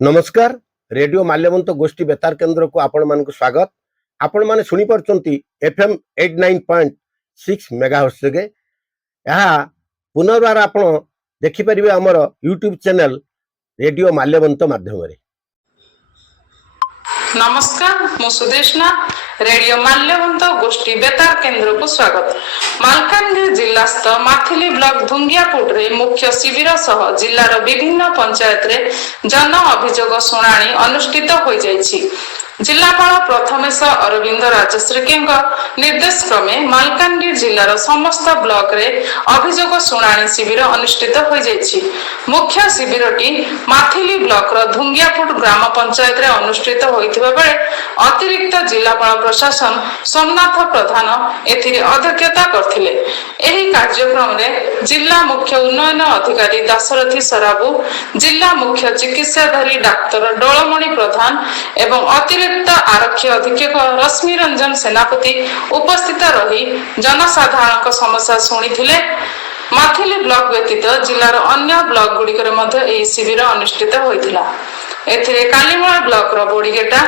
नमस्कार। रेडियो माल्यवंत गोष्ठी बेतार केन्द्र को आपण मान स्वागत। आपण माने सुनी परचंती एफएम 89.6 मेगाहर्ट्ज गे। यहा पुनर्बार आपण देखि परिबे हमर यूट्यूब चैनल रेडियो माल्यवंत माध्यम रे। नमस्कार, मु सुदेशना रेडियो माल्यवंत गोष्ठी बेतार केन्द्र को स्वागत। मालकानगिरी जिल्लास्थ माथिली ब्लॉक धुंगियापुटरे मुख्य शिविर सह जिल्लार विभिन्न पंचायत रे जन अभियोग शुणाणी अनुष्ठित होई जायछि। जिल्लापाल प्रथमेश अरविंद राजश्री निर्देश क्रमे मालकानगिरी जिल्लार समस्त ब्लॉक रे अभियोग शुणाणी शिविर अनुष्ठित होई जायछि। मुख्य शिविरटी माथिली ब्लॉक रो धुंगियापुट ग्राम पंचायत रे अनुष्ठित होइथिबा बेले अतिरिक्त जिल्लापाल प्रशासन सोमनाथ प्रधान एथिरे अध्यक्षता करथिले। एही कार्यक्रम रे जिल्ला मुख्य उन्नयन अधिकारी दासरथी सराबू, जिल्ला मुख्य चिकित्साधारी डाक्टर डोलमणि प्रधान एवं अतिरिक्त आरक्षी अधीक्षक रश्मि रंजन सेनापति उपस्थित रही जनसाधारण समस्या शुणिथिले। माथिली ब्लॉक व्यतीत जिल्लार अन्य ब्लॉक गुड़िकर मध्य शिविर अनुष्ठित होइथिला। एथिरे कालीमळा ब्लॉक रो बोडीगेटा,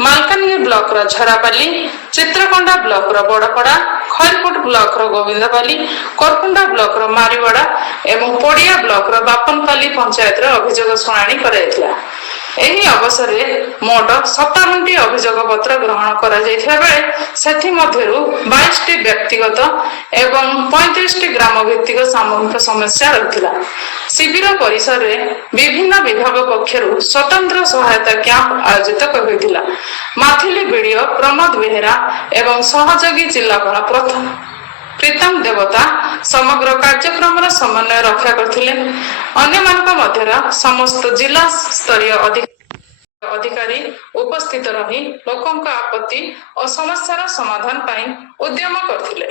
मालकानगिरी ब्लॉक रो झरापाली, चित्रकोंडा ब्लॉक रो बड़पड़ा, खैरपुट ब्लॉक रो गोविंदपाली, कोरकुंडा ब्लॉक रो मारीवाड़ा एवं पोडिया ब्लॉक रो बापनपाली पंचायत रो अभियोग शुणाणी कराइथिला। एही अवसर में मोट 57टी अभियोग पत्र ग्रहण करा जायथिबा बेले सेथि मध्यरु 22टी व्यक्तिगत एवं 35टी ग्राम भित्तिक सामूहिक समस्या रहिथिला। शिविर परिसर में विभिन्न विभाग पक्षरु स्वतंत्र सहायता कैंप आयोजित होइथिला। माथिली बीडीओ प्रमोद बेहेरा एवं सहयोगी जिल्लापाल प्रथम प्रीतम देवता समग्र कार्यक्रम समन्वय रक्षा करथिले। अन्य मानक मध्यरा समस्त जिला स्तरीय अधिकारी उपस्थित रही लोकंक आपत्ति और समस्यार समाधान पाई उद्यम करथिले।